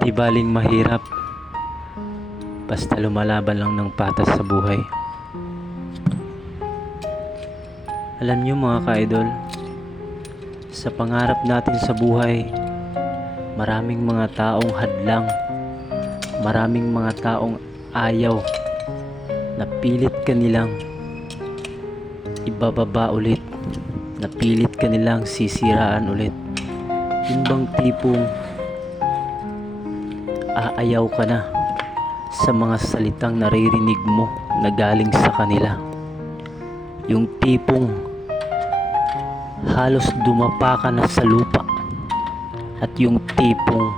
Di baling mahirap, basta lumalaban lang ng patas sa buhay. Alam niyo mga ka-idol, sa pangarap natin sa buhay, maraming mga taong hadlang, maraming mga taong ayaw, na pilit ka nilang ibababa ulit, na pilit ka nilang sisiraan ulit. Yung bang tipong aayaw ka na sa mga salitang naririnig mo na galing sa kanila. Yung tipong halos dumapa ka na sa lupa. At yung tipong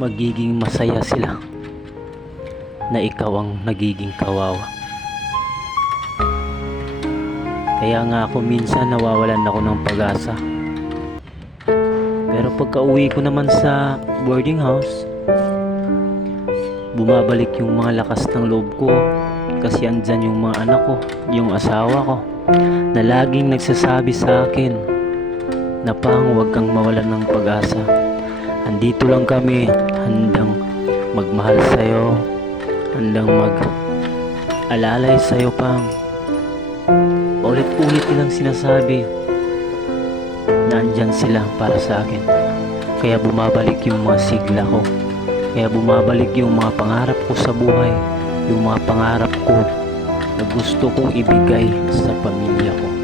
magiging masaya sila na ikaw ang nagiging kawawa. Kaya nga ako minsan nawawalan ako ng pag-asa. Pero pagka uwi ko naman sa boarding house, bumabalik yung mga lakas ng loob ko, kasi andyan yung mga anak ko, yung asawa ko, na laging nagsasabi sa akin na pang huwag kang mawalan ng pag-asa. Andito lang kami, handang magmahal sa'yo, handang mag-alalay sa'yo, pang. Ulit-ulit nilang sinasabi na andyan sila para sa akin. Kaya bumabalik yung mga sigla ko, kaya bumabalik yung mga pangarap ko sa buhay, yung mga pangarap ko na gusto kong ibigay sa pamilya ko.